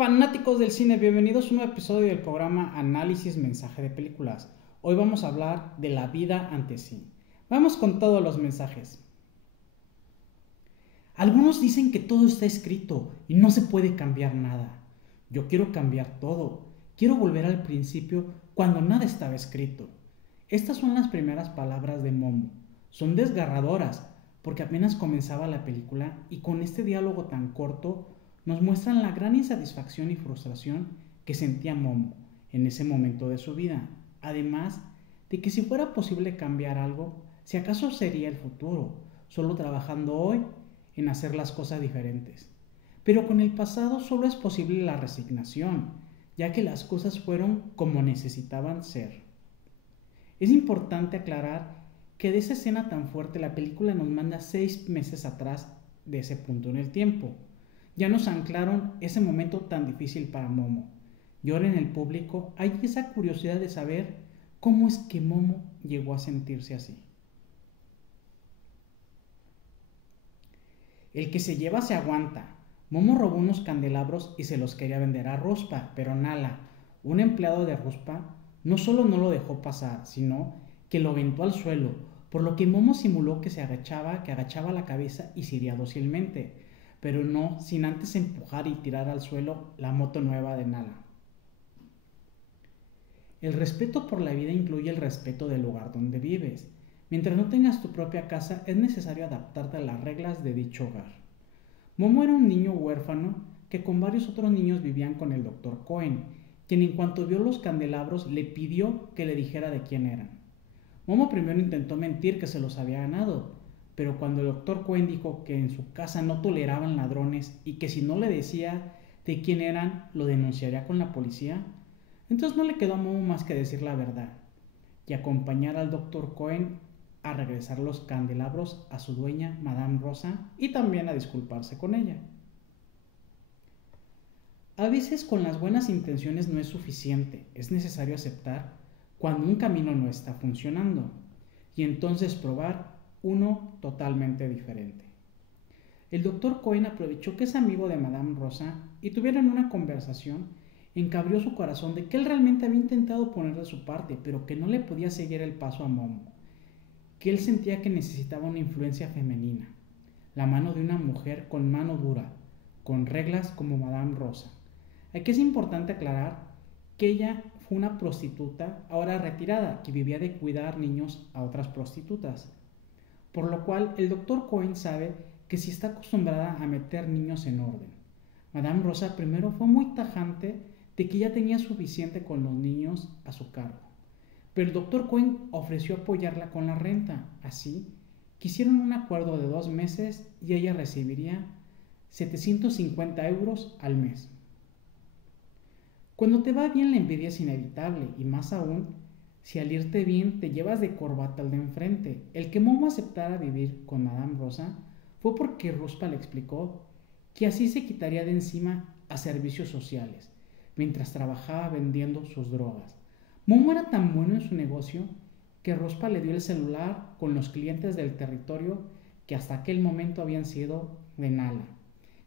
Fanáticos del cine, bienvenidos a un nuevo episodio del programa Análisis Mensaje de Películas. Hoy vamos a hablar de la vida ante sí. Vamos con todos los mensajes. Algunos dicen que todo está escrito y no se puede cambiar nada. Yo quiero cambiar todo. Quiero volver al principio cuando nada estaba escrito. Estas son las primeras palabras de Momo. Son desgarradoras porque apenas comenzaba la película y con este diálogo tan corto nos muestran la gran insatisfacción y frustración que sentía Momo en ese momento de su vida. Además de que si fuera posible cambiar algo, si acaso sería el futuro, solo trabajando hoy en hacer las cosas diferentes. Pero con el pasado solo es posible la resignación, ya que las cosas fueron como necesitaban ser. Es importante aclarar que de esa escena tan fuerte la película nos manda 6 meses atrás de ese punto en el tiempo. Ya nos anclaron ese momento tan difícil para Momo. Y ahora en el público hay esa curiosidad de saber cómo es que Momo llegó a sentirse así. El que se lleva se aguanta. Momo robó unos candelabros y se los quería vender a Ruspa, pero Nala, un empleado de Ruspa, no solo no lo dejó pasar, sino que lo aventó al suelo, por lo que Momo simuló que agachaba la cabeza y se iría dócilmente, pero no sin antes empujar y tirar al suelo la moto nueva de Nala. El respeto por la vida incluye el respeto del lugar donde vives. Mientras no tengas tu propia casa, es necesario adaptarte a las reglas de dicho hogar. Momo era un niño huérfano que con varios otros niños vivían con el Dr. Cohen, quien en cuanto vio los candelabros le pidió que le dijera de quién eran. Momo primero intentó mentir que se los había ganado, pero cuando el Dr. Cohen dijo que en su casa no toleraban ladrones y que si no le decía de quién eran lo denunciaría con la policía, entonces no le quedó a Momo más que decir la verdad y acompañar al Dr. Cohen a regresar los candelabros a su dueña, Madame Rosa, y también a disculparse con ella. A veces con las buenas intenciones no es suficiente, es necesario aceptar cuando un camino no está funcionando y entonces probar uno totalmente diferente. El Dr. Cohen aprovechó que es amigo de Madame Rosa y tuvieron una conversación en que abrió su corazón de que él realmente había intentado poner de su parte, pero que no le podía seguir el paso a Momo, que él sentía que necesitaba una influencia femenina, la mano de una mujer con mano dura, con reglas como Madame Rosa. Aquí es importante aclarar que ella fue una prostituta ahora retirada que vivía de cuidar niños a otras prostitutas, por lo cual el Dr. Cohen sabe que si está acostumbrada a meter niños en orden. Madame Rosa primero fue muy tajante de que ya tenía suficiente con los niños a su cargo, pero el Dr. Cohen ofreció apoyarla con la renta. Así que hicieron un acuerdo de 2 meses y ella recibiría 750 euros al mes. Cuando te va bien la envidia es inevitable y más aún si al irte bien te llevas de corbata al de enfrente. El que Momo aceptara vivir con Madame Rosa fue porque Ruspa le explicó que así se quitaría de encima a servicios sociales mientras trabajaba vendiendo sus drogas. Momo era tan bueno en su negocio que Ruspa le dio el celular con los clientes del territorio que hasta aquel momento habían sido de Nala,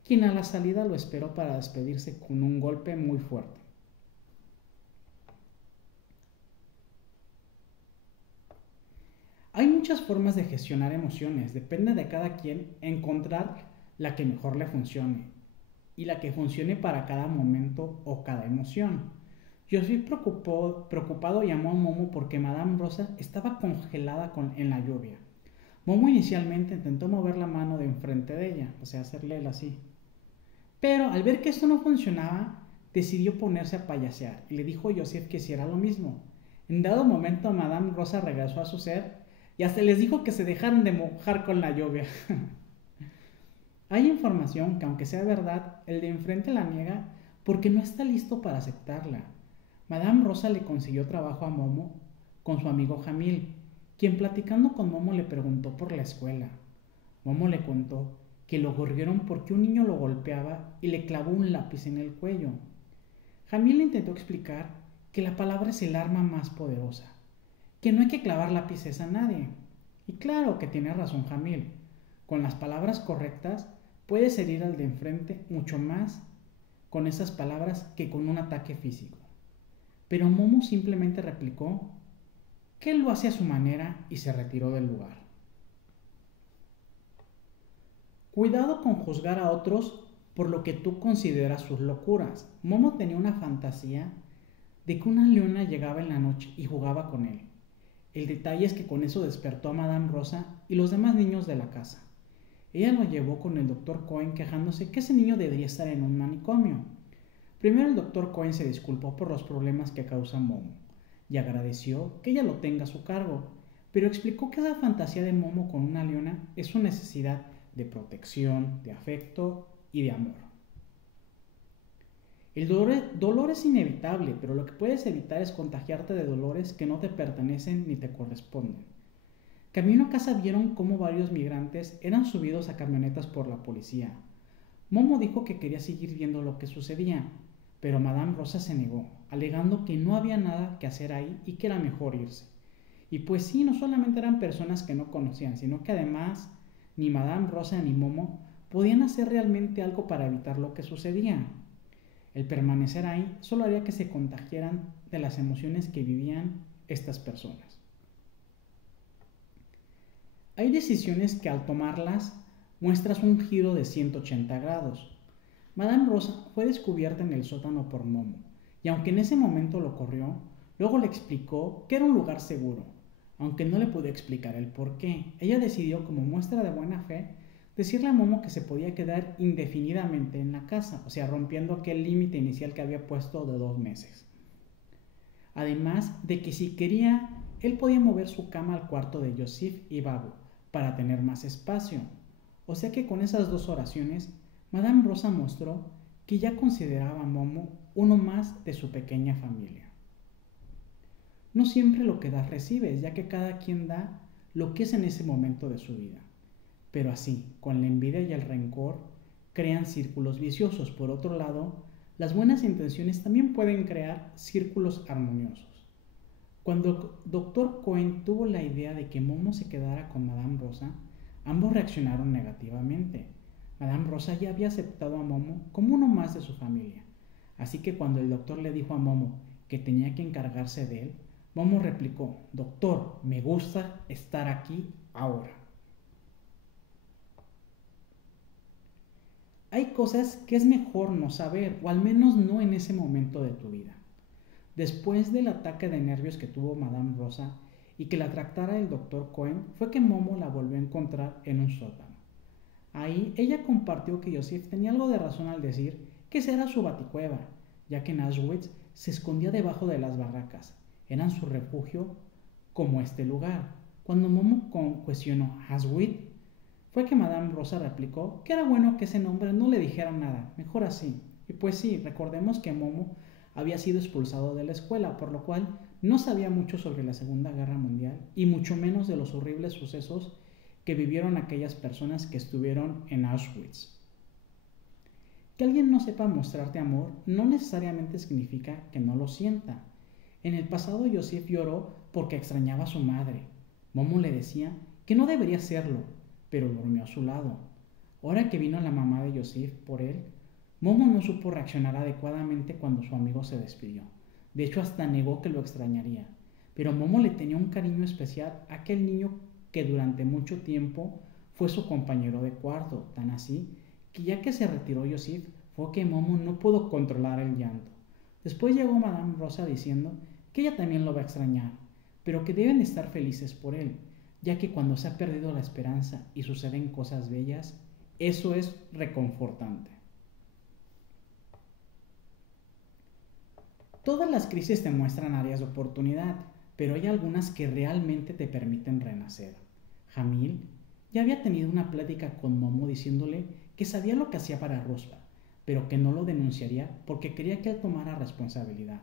quien a la salida lo esperó para despedirse con un golpe muy fuerte. Hay muchas formas de gestionar emociones, depende de cada quien encontrar la que mejor le funcione y la que funcione para cada momento o cada emoción. Yo estoy preocupado y llamó a Momo porque Madame Rosa estaba congelada en la lluvia. Momo inicialmente intentó mover la mano de enfrente de ella, o sea, hacerle el así. Pero al ver que esto no funcionaba, decidió ponerse a payasear y le dijo a Joseph que hiciera lo mismo. En dado momento Madame Rosa regresó a su ser y hasta les dijo que se dejaran de mojar con la lluvia. Hay información que aunque sea verdad, el de enfrente la niega porque no está listo para aceptarla. Madame Rosa le consiguió trabajo a Momo con su amigo Jamil, quien platicando con Momo le preguntó por la escuela. Momo le contó que lo corrieron porque un niño lo golpeaba y le clavó un lápiz en el cuello. Jamil le intentó explicar que la palabra es el arma más poderosa, que no hay que clavar lápices a nadie. Y claro que tiene razón Jamil, con las palabras correctas puedes herir al de enfrente mucho más con esas palabras que con un ataque físico. Pero Momo simplemente replicó que él lo hacía a su manera y se retiró del lugar. Cuidado con juzgar a otros por lo que tú consideras sus locuras. Momo tenía una fantasía de que una leona llegaba en la noche y jugaba con él. El detalle es que con eso despertó a Madame Rosa y los demás niños de la casa. Ella lo llevó con el Dr. Cohen quejándose que ese niño debería estar en un manicomio. Primero el Dr. Cohen se disculpó por los problemas que causa Momo y agradeció que ella lo tenga a su cargo, pero explicó que esa fantasía de Momo con una leona es su necesidad de protección, de afecto y de amor. El dolor es inevitable, pero lo que puedes evitar es contagiarte de dolores que no te pertenecen ni te corresponden. Camino a casa vieron cómo varios migrantes eran subidos a camionetas por la policía. Momo dijo que quería seguir viendo lo que sucedía, pero Madame Rosa se negó, alegando que no había nada que hacer ahí y que era mejor irse. Y pues sí, no solamente eran personas que no conocían, sino que además ni Madame Rosa ni Momo podían hacer realmente algo para evitar lo que sucedía. El permanecer ahí solo haría que se contagiaran de las emociones que vivían estas personas. Hay decisiones que al tomarlas muestras un giro de 180 grados. Madame Rosa fue descubierta en el sótano por Momo, y aunque en ese momento lo corrió, luego le explicó que era un lugar seguro, aunque no le pudo explicar el por qué. Ella decidió, como muestra de buena fe, decirle a Momo que se podía quedar indefinidamente en la casa, o sea, rompiendo aquel límite inicial que había puesto de 2 meses. Además de que si quería, él podía mover su cama al cuarto de Joseph y Babu para tener más espacio. O sea que con esas 2 oraciones, Madame Rosa mostró que ya consideraba a Momo uno más de su pequeña familia. No siempre lo que das recibes, ya que cada quien da lo que es en ese momento de su vida. Pero así, con la envidia y el rencor, crean círculos viciosos. Por otro lado, las buenas intenciones también pueden crear círculos armoniosos. Cuando el Dr. Cohen tuvo la idea de que Momo se quedara con Madame Rosa, ambos reaccionaron negativamente. Madame Rosa ya había aceptado a Momo como uno más de su familia. Así que cuando el doctor le dijo a Momo que tenía que encargarse de él, Momo replicó: «Doctor, me gusta estar aquí ahora». Hay cosas que es mejor no saber, o al menos no en ese momento de tu vida. Después del ataque de nervios que tuvo Madame Rosa y que la tratara el Dr. Cohen, fue que Momo la volvió a encontrar en un sótano. Ahí ella compartió que Joseph tenía algo de razón al decir que esa era su baticueva, ya que en Auschwitz se escondía debajo de las barracas. Eran su refugio como este lugar. Cuando Momo cuestionó Auschwitz, fue que Madame Rosa replicó que era bueno que ese nombre no le dijera nada, mejor así. Y pues sí, recordemos que Momo había sido expulsado de la escuela, por lo cual no sabía mucho sobre la Segunda Guerra Mundial y mucho menos de los horribles sucesos que vivieron aquellas personas que estuvieron en Auschwitz. Que alguien no sepa mostrarte amor no necesariamente significa que no lo sienta. En el pasado Joseph lloró porque extrañaba a su madre. Momo le decía que no debería hacerlo, pero durmió a su lado. Ahora que vino la mamá de Joseph por él, Momo no supo reaccionar adecuadamente cuando su amigo se despidió. De hecho, hasta negó que lo extrañaría. Pero Momo le tenía un cariño especial a aquel niño que durante mucho tiempo fue su compañero de cuarto, tan así que ya que se retiró Joseph, fue que Momo no pudo controlar el llanto. Después llegó Madame Rosa diciendo que ella también lo va a extrañar, pero que deben estar felices por él, ya que cuando se ha perdido la esperanza y suceden cosas bellas, eso es reconfortante. Todas las crisis te muestran áreas de oportunidad, pero hay algunas que realmente te permiten renacer. Jamil ya había tenido una plática con Momo diciéndole que sabía lo que hacía para Ruspa, pero que no lo denunciaría porque quería que él tomara responsabilidad.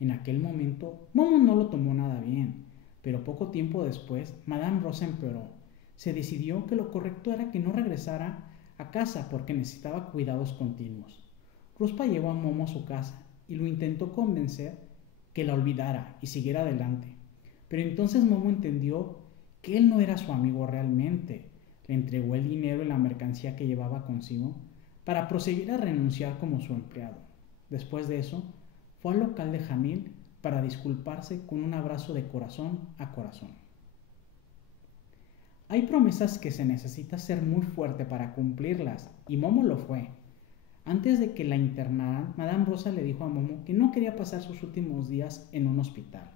En aquel momento, Momo no lo tomó nada bien, pero poco tiempo después, Madame Rosa empeoró. Se decidió que lo correcto era que no regresara a casa porque necesitaba cuidados continuos. Ruspa llevó a Momo a su casa y lo intentó convencer que la olvidara y siguiera adelante. Pero entonces Momo entendió que él no era su amigo realmente. Le entregó el dinero y la mercancía que llevaba consigo para proseguir a renunciar como su empleado. Después de eso, fue al local de Jamil para disculparse con un abrazo de corazón a corazón. Hay promesas que se necesita ser muy fuerte para cumplirlas, y Momo lo fue. Antes de que la internaran, Madame Rosa le dijo a Momo que no quería pasar sus últimos días en un hospital.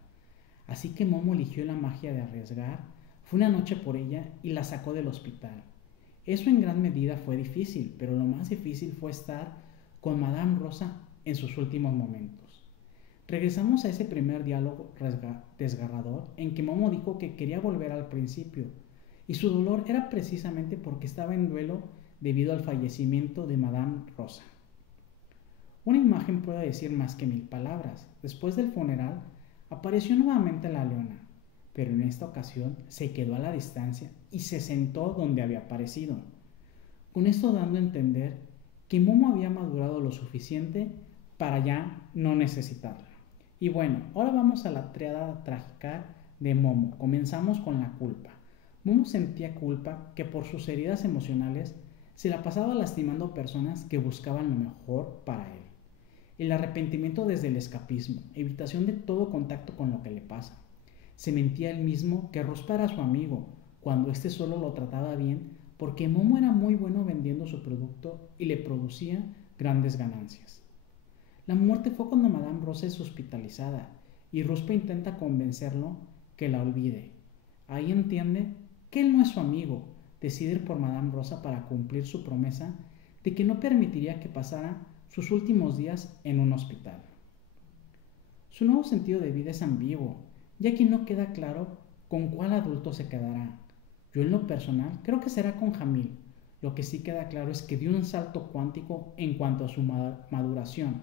Así que Momo eligió la magia de arriesgar, fue una noche por ella y la sacó del hospital. Eso en gran medida fue difícil, pero lo más difícil fue estar con Madame Rosa en sus últimos momentos. Regresamos a ese primer diálogo desgarrador en que Momo dijo que quería volver al principio, y su dolor era precisamente porque estaba en duelo debido al fallecimiento de Madame Rosa. Una imagen puede decir más que 1000 palabras. Después del funeral, apareció nuevamente la leona, pero en esta ocasión se quedó a la distancia y se sentó donde había aparecido, con esto dando a entender que Momo había madurado lo suficiente para ya no necesitarla. Y bueno, ahora vamos a la triada trágica de Momo. Comenzamos con la culpa. Momo sentía culpa que por sus heridas emocionales se la pasaba lastimando a personas que buscaban lo mejor para él. El arrepentimiento desde el escapismo, evitación de todo contacto con lo que le pasa. Se mentía él mismo que Rospa era su amigo, cuando éste solo lo trataba bien porque Momo era muy bueno vendiendo su producto y le producía grandes ganancias. La muerte fue cuando Madame Rosa es hospitalizada y Ruspa intenta convencerlo que la olvide. Ahí entiende que él no es su amigo, decide ir por Madame Rosa para cumplir su promesa de que no permitiría que pasara sus últimos días en un hospital. Su nuevo sentido de vida es ambiguo, ya que no queda claro con cuál adulto se quedará. Yo en lo personal creo que será con Jamil. Lo que sí queda claro es que dio un salto cuántico en cuanto a su maduración,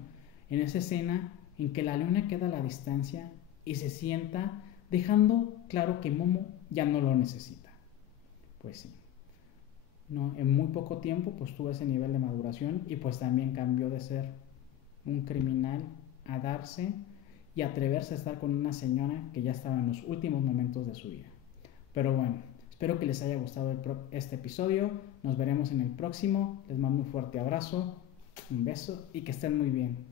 en esa escena en que la leona queda a la distancia y se sienta, dejando claro que Momo ya no lo necesita. Pues sí, no, en muy poco tiempo pues tuvo ese nivel de maduración y pues también cambió de ser un criminal a darse y atreverse a estar con una señora que ya estaba en los últimos momentos de su vida. Pero bueno, espero que les haya gustado este episodio. Nos veremos en el próximo. Les mando un fuerte abrazo, un beso y que estén muy bien.